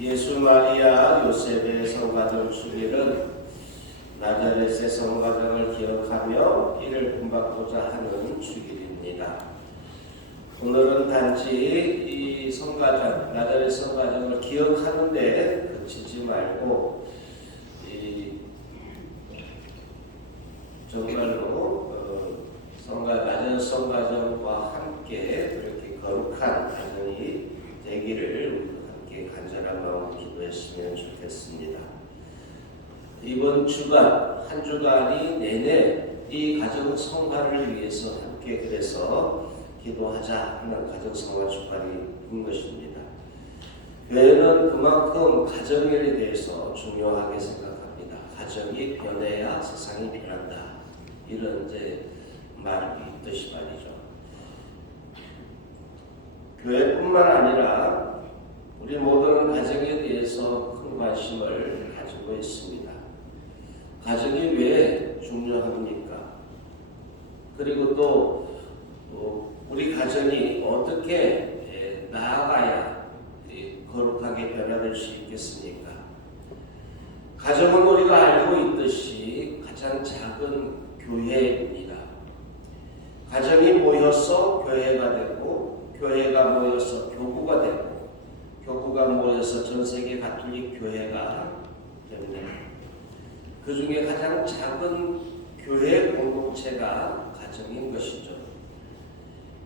예수 마리아 요셉의 성가정 주일은 나자렛의 성가정을 기억하며 이를 본받고자 하는 주일입니다. 오늘은 단지 이 성가정, 나자렛 성가정을 기억하는 데 그치지 말고 정말로 나자렛 성가정과 함께 그렇게 거룩한 가정이 되기를 함께 간절한 마음으로 기도했으면 좋겠습니다. 이번 주간, 한 주간이 내내 이 가정 성화를 위해서 함께 그래서 기도하자 하는 가정 성화 주간인 것입니다. 교회는 그만큼 가정에 대해서 중요하게 생각합니다. 가정이 변해야 세상이 변한다. 이런 말이 있듯이 말이죠. 교회뿐만 아니라 우리 모두는 가정에 대해서 큰 관심을 가지고 있습니다. 가정이 왜 중요합니까? 그리고 또 우리 가정이 어떻게 나아가야 거룩하게 변화될 수 있겠습니까? 가정은 우리가 알고 있듯이 가장 작은 교회입니다. 가정이 모여서 교회가 되고 교회가 모여서 교구가 되고 교구가 모여서 전세계 가톨릭 교회가 됩니다. 그 중에 가장 작은 교회 공동체가 가정인 것이죠.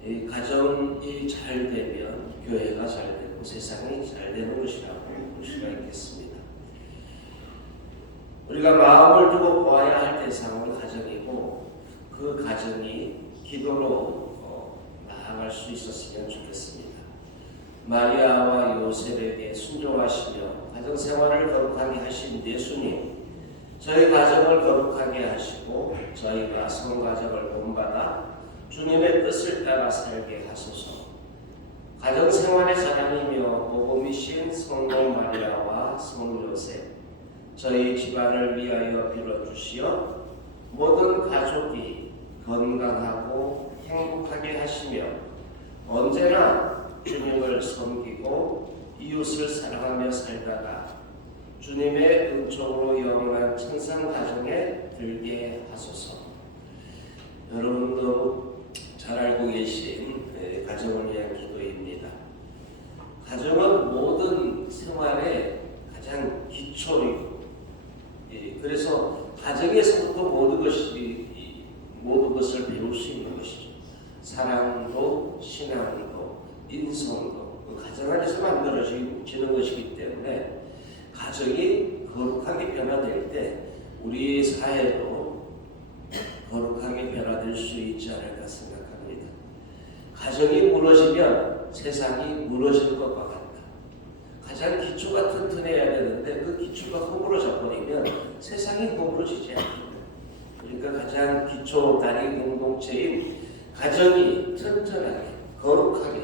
이 가정이 잘 되면 교회가 잘 되고 세상이 잘 되는 것이라고 볼 수가 있겠습니다. 우리가 마음을 두고 보아야 할 대상은 가정이고 그 가정이 기도로 나아갈 수 있었으면 좋겠습니다. 마리아와 요셉에게 순종하시며 가정생활을 거룩하게 하신 예수님, 저희 가정을 거룩하게 하시고 저희가 성가정을 본받아 주님의 뜻을 따라 살게 하소서. 가정생활의 자랑이며 복음이신 성모 마리아와 성모 요셉, 저희 집안을 위하여 빌어주시어 모든 가족이 건강하고 행복하게 하시며 언제나 주님을 섬기고 이웃을 사랑하며 살다가 주님의 은총으로 영원한 천상 가정에 들게 하소서. 여러분도 잘 알고 계신 가정을 위한 기도입니다. 가정은 모든 생활의 가장 기초이고, 그래서 가정에서부터 모든 것을 배울 수 있는 것이죠. 사랑도, 신앙도, 인성도 가정 안에서 만들어지는 것이기 때문에 가정이 거룩하게 변화될 때 우리 사회도 거룩하게 변화될 수 있지 않을까 생각합니다. 가정이 무너지면 세상이 무너질 것과 같다. 가장 기초가 튼튼해야 되는데 그 기초가 허물어져 버리면 세상이 허물어지지 않습니다. 그러니까 가장 기초 다리 공동체인 가정이 튼튼하게 거룩하게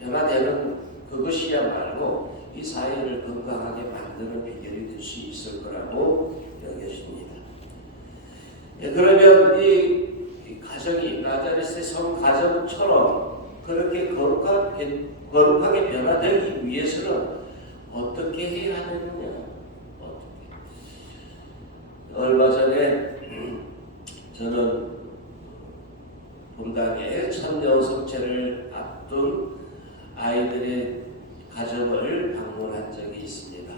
변화되는 그것이야말로 이 사회를 건강하게 만드는 비결이 될 수 있을 거라고 여겨집니다. 그러면 이 가정이 나자렛의 성 가정처럼 그렇게 거룩하게 변화되기 위해서는 어떻게 해야 하느냐? 얼마 전에 저는 본당에 천년석제를 앞둔 아이들의 가정을 방문한 적이 있습니다.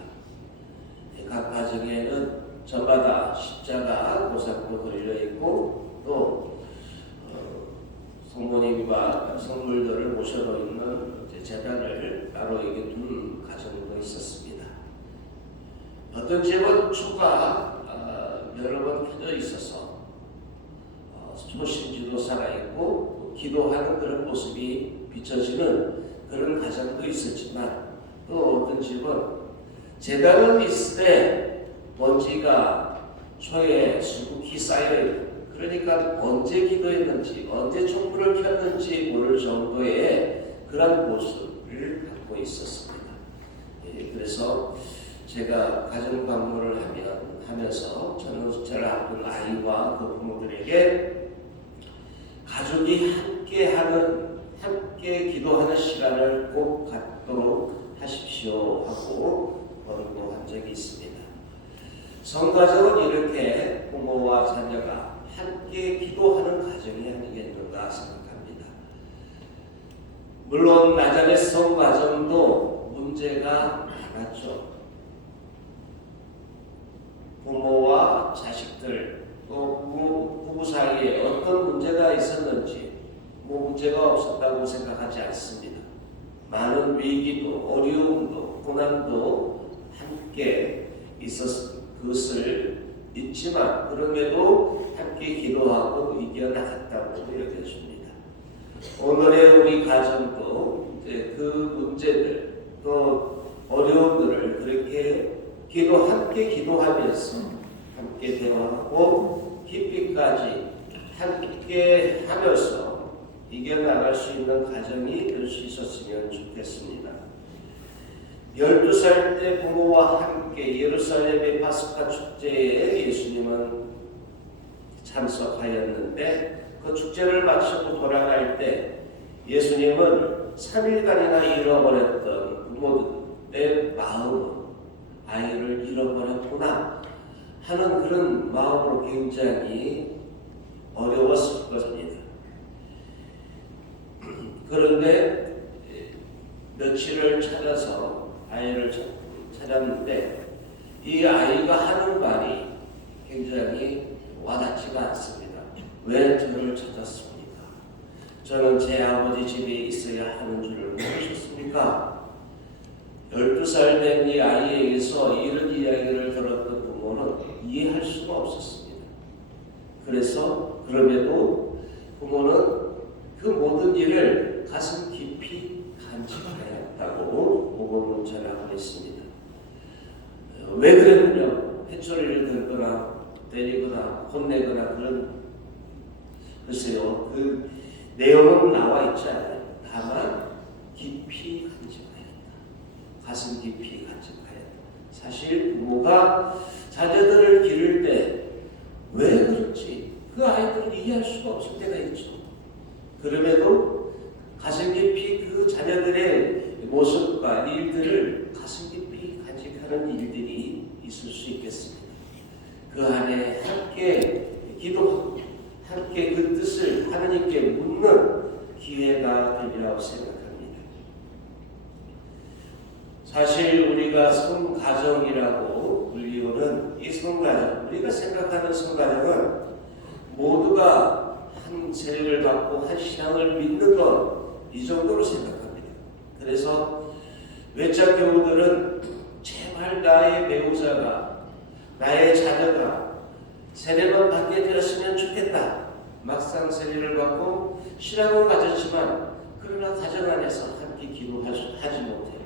각 가정에는 저마다 십자가 보살도 걸려 있고 또 성모님과 성물들을 모셔놓는 제단을 따로 이게 둔 가정도 있었습니다. 어떤 집은 추가 여러 번 켜져 있어서 초신지도 살아있고 기도하는 그런 모습이 비춰지는 그런 가정도 있었지만 또 어떤 집은 제단은 있을 때 먼지가 초에 수북히 쌓여있고 그러니까 언제 기도했는지 언제 촛불을 켰는지 모를 정도의 그런 모습을 갖고 있었습니다. 그래서 제가 가정 방문을 하면서 저는 저를 앞둔 아이와 그 부모들에게 가족이 함께 기도하는 시간을 꼭 갖도록 하십시오 하고 권고한 적이 있습니다. 성가정은 이렇게 부모와 자녀가 함께 기도하는 가정이 아니겠는가 생각합니다. 물론 나자렛 성가정도 문제가 많았죠. 부모와 자식들 또 부부 사이에 어떤 문제가 있었는지 문제가 없었다고 생각하지 않습니다. 많은 위기도 어려움도 고난도 함께 있었 그것을 있지만 그럼에도 함께 기도하고 이겨나갔다고 여겨집니다. 오늘의 우리 가정도 이제 그 문제들 또 어려움들을 그렇게 함께 기도하면서 함께 대화하고 깊이까지 함께 하면서 이겨나갈 수 있는 가정이 될 수 있었으면 좋겠습니다. 12살 때 부모와 함께 예루살렘의 파스카 축제에 예수님은 참석하였는데 그 축제를 마치고 돌아갈 때 예수님은 3일간이나 잃어버렸던 부모들의 마음은 아이를 잃어버렸구나 하는 그런 마음으로 굉장히 어려웠을 것입니다. 그런데 며칠을 찾아서 아이를 찾았는데 이 아이가 하는 말이 굉장히 와닿지가 않습니다. 왜 저를 찾았습니까? 저는 제 아버지 집에 있어야 하는 줄을 모르셨습니까? 12살 된 이 아이에게서 이런 이야기를 들었던 부모는 이해할 수가 없었습니다. 그럼에도 부모는 그 모든 일을 가슴 깊이 간직하였다고 복음은 전하고 있습니다. 왜 그랬느냐? 회초리를 들거나 때리거나 혼내거나 그런 글쎄요. 그 내용은 나와 있지 않아요. 다만 깊이 간직하였다. 가슴 깊이 간직하였다. 사실 부모가 자녀들을 기를 때 왜 그렇지? 그 아이들은 이해할 수가 없을 때가 있죠. 그럼에도 가슴 깊이 그 자녀들의 모습과 일들을 가슴 깊이 간직하는 일들이 있을 수 있겠습니다. 그 안에 함께 기도하고 함께 그 뜻을 하나님께 묻는 기회가 되리라고 생각합니다. 사실 우리가 성가정이라고 불리우는 이 성가정, 우리가 생각하는 성가정은 모두가 한 세례를 받고 한 신앙을 믿는 것 이 정도로 생각합니다. 그래서 외자 교우들은 제발 나의 배우자가 나의 자녀가 세례만 받게 되었으면 좋겠다. 막상 세례를 받고 신앙은 가졌지만 그러나 가정 안에서 함께 기도하지 못해요.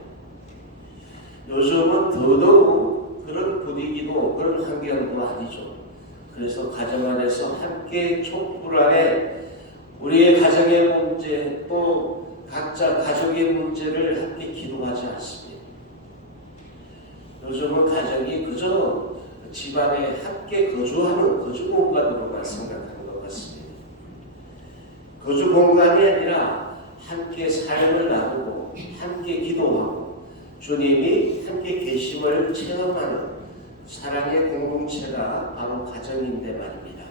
요즘은 더더욱 그런 분위기도 그런 환경도 아니죠. 그래서 가정 안에서 함께 촛불 아래 우리의 가정의 문제 또 각자 가족의 문제를 함께 기도하지 않습니다. 요즘은 가정이 그저 집안에 함께 거주하는 거주 공간으로만 생각하는 것 같습니다. 거주 공간이 아니라 함께 삶을 나누고 함께 기도하고 주님이 함께 계심을 체험하는 사랑의 공동체가 바로 가정인데 말입니다.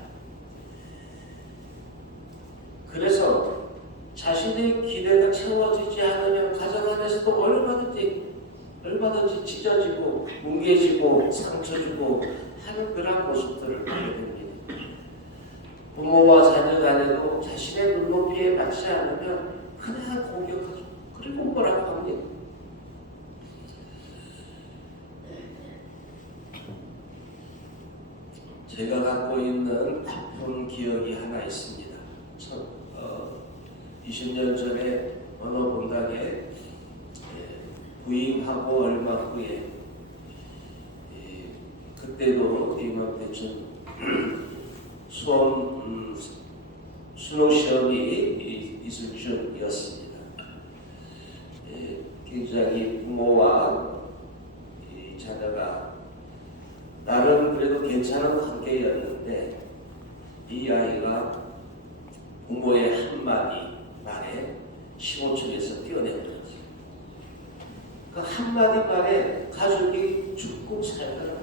그래서 자신의 기대가 채워지지 않으면 가정 안에서도 얼마든지 찢어지고 뭉개지고 상처주고 하는 그런 모습들을 보게 됩니다. 부모와 자녀 간에도 자신의 눈높이에 맞지 않으면 그냥 공격하죠. 그리고 뭐라고 합니다. 제가 갖고 있는 아픈 기억이 하나 있습니다. 20년 전에 어느 본당에 부임하고 얼마 후에 그때도 이맘때쯤 수능 시험이 있을 줄이었습니다. 굉장히 부모와 자녀가 나름 그래도 괜찮은 관계였는데 이 아이가 부모의 한마디 말에 15층에서 뛰어내린 거지. 그 그 한마디 말에 가족이 죽고 살더라고요.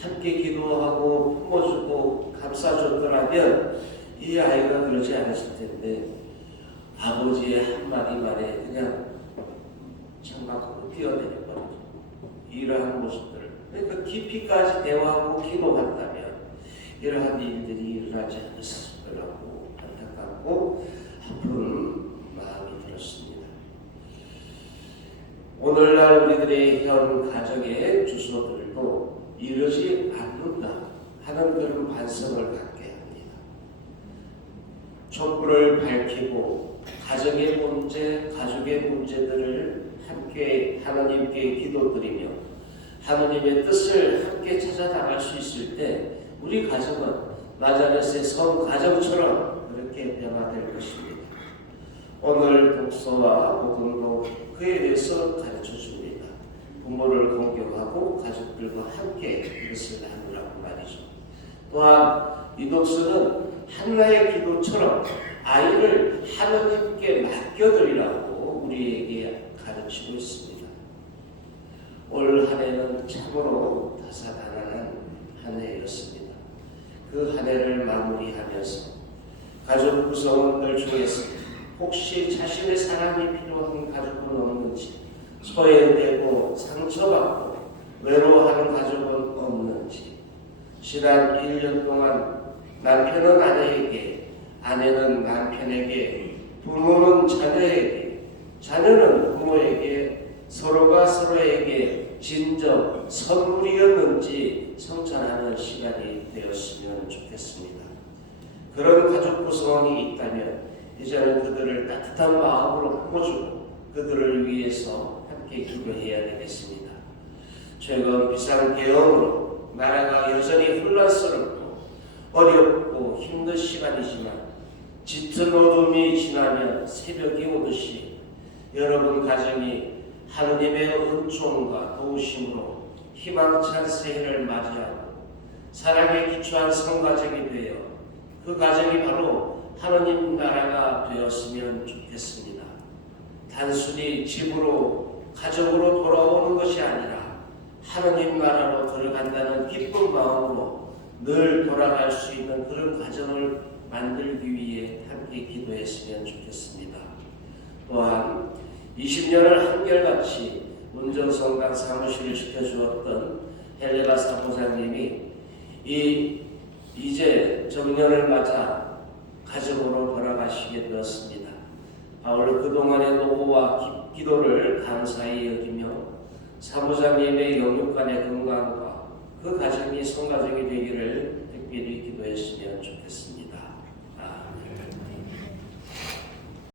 함께 기도하고 품어주고 감싸줬더라면 이 아이가 그러지 않았을 텐데 아버지의 한마디 말에 그냥 창밖으로 뛰어내려버리죠. 이러한 모습들. 그러니까 깊이까지 대화하고 기도한다면 이러한 일들이 일어나지 않았을 거라고 안타깝고 아픈 마음이 들었습니다. 오늘날 우리들의 현 가정의 주소들도 이러지 않는다 하는 그런 반성을 갖게 합니다. 촛불을 밝히고 가정의 문제, 가족의 문제들을 함께 하나님께 기도드리며 하나님의 뜻을 함께 찾아나갈 수 있을 때 우리 가정은 나자렛의 성 가정처럼 그렇게 변화될 것입니다. 오늘 독서와 복음도 그에 대해서 가르쳐 줍니다. 부모를 공경하고 가족들과 함께 이것을 나누라고 말이죠. 또한 이 독서는 한나의 기도처럼 아이를 하나님께 맡겨드리라고 우리에게 가르치고 있습니다. 올 한 해는 참으로 다사다난한 한 해였습니다. 그 한 해를 마무리하면서 가족 구성원들 중에서 혹시 자신의 사랑이 필요한 가족은 없는지, 소외되고 상처받고 외로워하는 가족은 없는지, 지난 1년 동안 남편은 아내에게, 아내는 남편에게, 부모는 자녀에게, 자녀는 부모에게, 서로가 서로에게 진정 선물이었는지 성찰하는 시간이 되었으면 좋겠습니다. 그런 가족 구성원이 있다면 이제는 그들을 따뜻한 마음으로 품어주고 그들을 위해서 함께 기도해야 되겠습니다. 최근 비상계엄으로 나라가 여전히 혼란스럽고 어렵고 힘든 시간이지만 짙은 어둠이 지나면 새벽이 오듯이 여러분 가정이 하느님의 은총과 도우심으로 희망찬 새해를 맞이하고 사랑에 기초한 성가정이 되어 그 가정이 바로 하느님 나라가 되었으면 좋겠습니다. 단순히 집으로 가족으로 돌아오는 것이 아니라 하느님 나라로 들어간다는 기쁜 마음으로 늘 돌아갈 수 있는 그런 가정을 만들기 위해 함께 기도했으면 좋겠습니다. 또한 20년을 한결같이 운전성당 사무실을 지켜주었던 헬레나 사무장님이 이제 정년을 맞아 가정으로 돌아가시게 되었습니다. 바울 그동안의 노고와 기도를 감사히 여기며 사무장님의 영육간의 건강과 그 가정이 성가정이 되기를 특별히 기도했습니다.